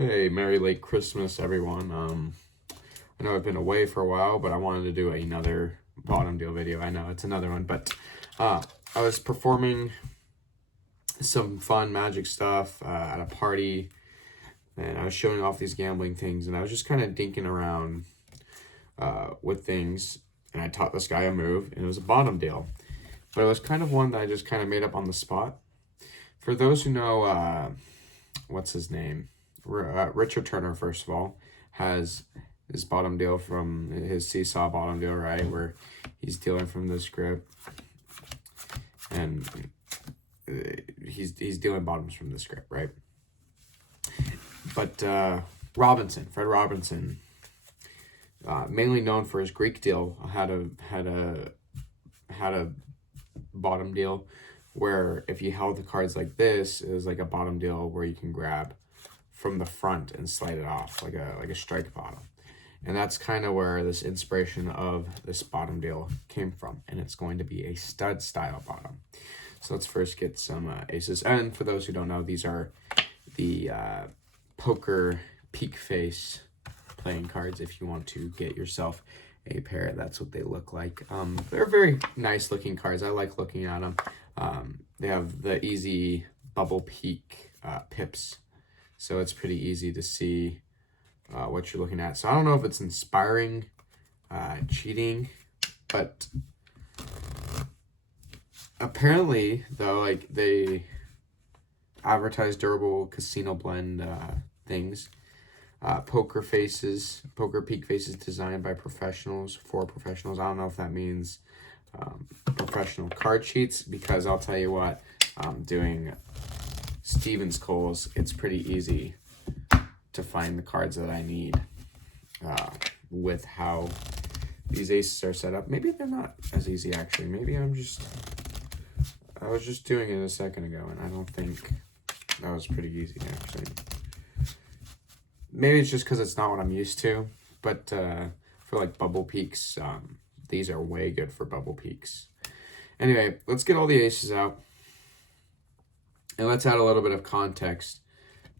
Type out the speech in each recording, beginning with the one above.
Hey, Merry late Christmas, everyone. I know I've been away for a while, but I wanted to do another bottom deal video. I know it's another one, but I was performing some fun magic stuff at a party, and I was showing off these gambling things, and I was just kind of dinking around with things, and I taught this guy a move, and it was a bottom deal, but it was kind of one that I just kind of made up on the spot. For those who know, what's his name? Richard Turner, first of all, has his bottom deal from his seesaw bottom deal, right? Where he's dealing from the script, and he's dealing bottoms from the script, right? But Fred Robinson, mainly known for his Greek deal, had a bottom deal where if you held the cards like this, it was like a bottom deal where you can grab from the front and slide it off like a strike bottom. And that's kind of where this inspiration of this bottom deal came from, and it's going to be a stud style bottom. So let's first get some aces. And for those who don't know, these are the poker peak face playing cards. If you want to get yourself a pair, that's what they look like. They're very nice looking cards. I like looking at them. They have the easy bubble peak pips, so it's pretty easy to see what you're looking at. So I don't know if it's inspiring cheating, but apparently, though, like they advertise durable casino blend things. Poker peak faces designed by professionals for professionals. I don't know if that means professional card cheats, because I'll tell you what, doing Stevens Coles, it's pretty easy to find the cards that I need with how these aces are set up. Maybe they're not as easy, actually. Maybe I was just doing it a second ago, and I don't think that was pretty easy, actually. Maybe it's just because it's not what I'm used to, but for like bubble peaks, these are way good for bubble peaks. Anyway, let's get all the aces out, and let's add a little bit of context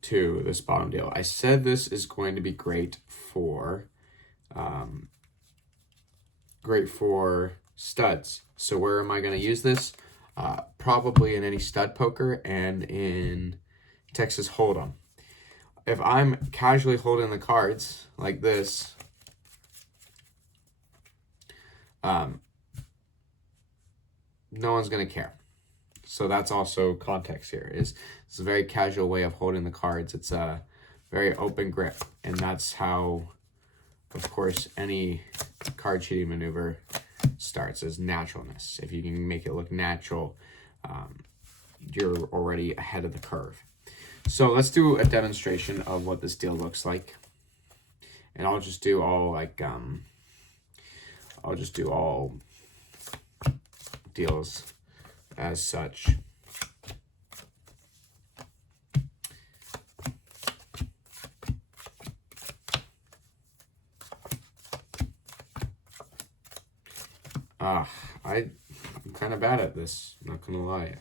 to this bottom deal. I said this is going to be great for studs. So where am I going to use this? Probably in any stud poker and in Texas Hold'em. If I'm casually holding the cards like this, no one's going to care. So that's also context here. It's a very casual way of holding the cards. It's a very open grip, and that's how, of course, any card cheating maneuver starts, as naturalness. If you can make it look natural, you're already ahead of the curve. So let's do a demonstration of what this deal looks like, and I'll just do all deals as such. I'm kind of bad at this, not gonna lie.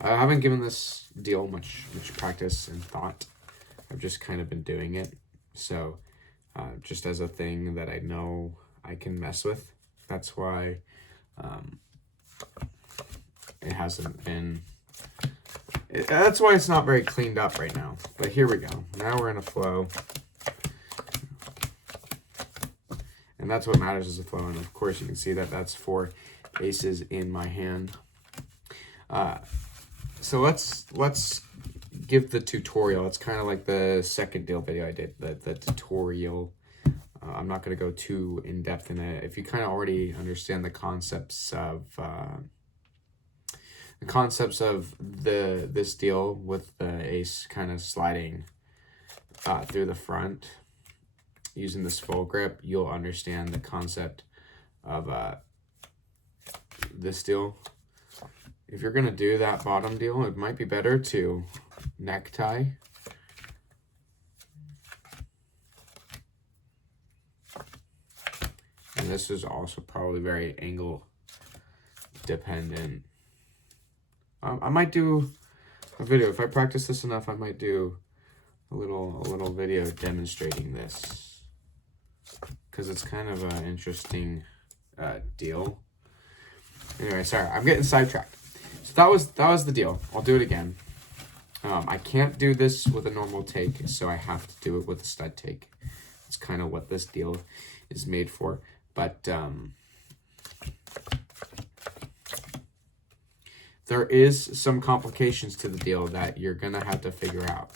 I haven't given this deal much practice and thought. I've just kind of been doing it. So just as a thing that I know I can mess with. That's why it hasn't been... that's why it's not very cleaned up right now. But here we go. Now we're in a flow. And that's what matters, is the flow. And of course you can see that that's 4 aces in my hand. So let's give the tutorial. It's kind of like the second deal video I did, the tutorial. I'm not going to go too in depth in it. If you kind of already understand the concepts of this deal with the ace kind of sliding through the front using this full grip, you'll understand the concept of this deal. If you're going to do that bottom deal, it might be better to necktie. And this is also probably very angle dependent. I might do a video. If I practice this enough, I might do a little video demonstrating this, because it's kind of an interesting deal. Anyway, sorry, I'm getting sidetracked. So that was the deal. I'll do it again. I can't do this with a normal take, so I have to do it with a stud take. It's kind of what this deal is made for. But there is some complications to the deal that you're going to have to figure out.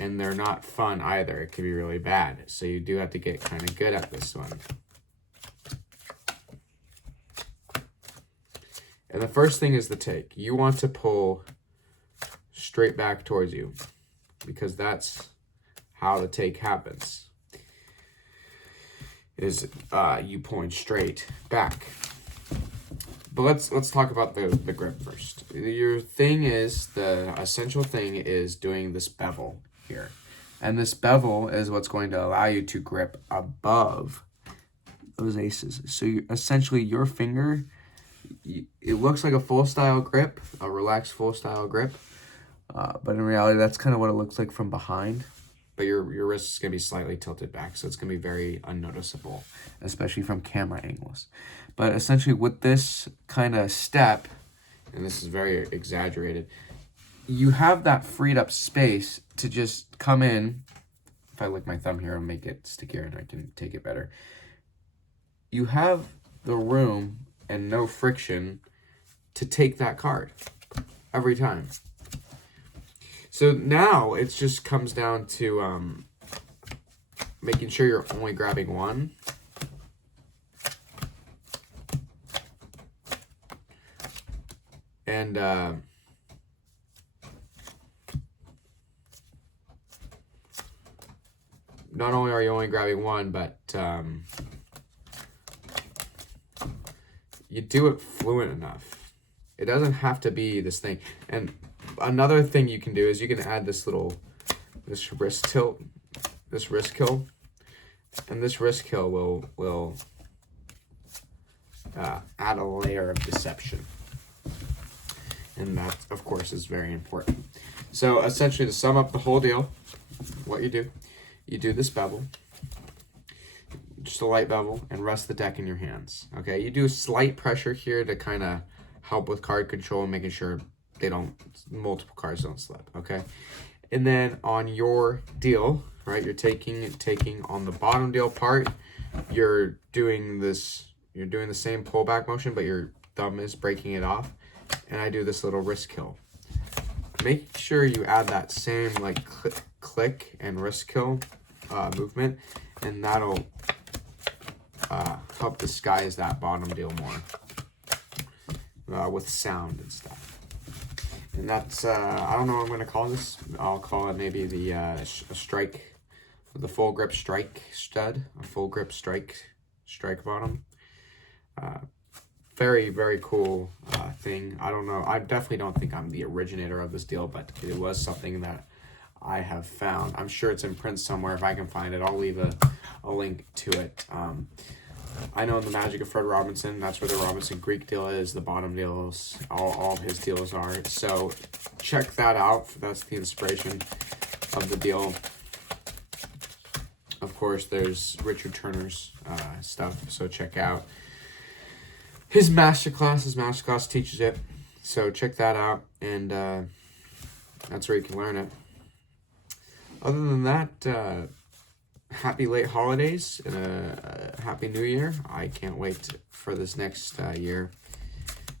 And they're not fun either. It can be really bad. So you do have to get kind of good at this one. And the first thing is the take. You want to pull straight back towards you, because that's how the take happens. Is you pulling straight back. But let's talk about the grip first. Your thing is, the essential thing is doing this bevel here. And this bevel is what's going to allow you to grip above those aces. So essentially your finger, it looks like a full style grip, a relaxed full style grip. But in reality, that's kind of what it looks like from behind. But your wrist is going to be slightly tilted back, so it's going to be very unnoticeable, especially from camera angles. But essentially with this kind of step, and this is very exaggerated, you have that freed up space to just come in. If I lick my thumb here, I'll make it stickier and I can take it better. You have the room and no friction to take that card every time. So now it just comes down to making sure you're only grabbing one. And not only are you only grabbing one, but you do it fluent enough. It doesn't have to be this thing. And another thing you can do is you can add this wrist tilt, this wrist kill, and this wrist kill will add a layer of deception. And that, of course, is very important. So essentially, to sum up the whole deal, what you do this bevel, just a light bevel, and rest the deck in your hands. Okay, you do slight pressure here to kind of help with card control and making sure multiple cards don't slip. Okay, and then on your deal, right, you're taking on the bottom deal part, you're doing the same pullback motion, but your thumb is breaking it off. And I do this little wrist kill. Make sure you add that same like click and wrist kill movement, and that'll help disguise that bottom deal more with sound and stuff. And that's I don't know what I'm gonna call this. I'll call it maybe the a strike, the full grip strike stud, a full grip strike bottom. Very, very cool thing. I don't know. I definitely don't think I'm the originator of this deal, but it was something that I have found. I'm sure it's in print somewhere. If I can find it, I'll leave a link to it. I know in the Magic of Fred Robinson, that's where the Robinson Greek deal is. The bottom deals, all of his deals are. So check that out. That's the inspiration of the deal. Of course, there's Richard Turner's stuff, so check out his masterclass. His masterclass teaches it, so check that out, and that's where you can learn it. Other than that, happy late holidays and a happy new year. I can't wait for this next year.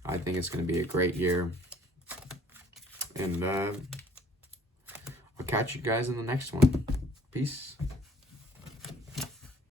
I think it's going to be a great year, and I'll catch you guys in the next one. Peace.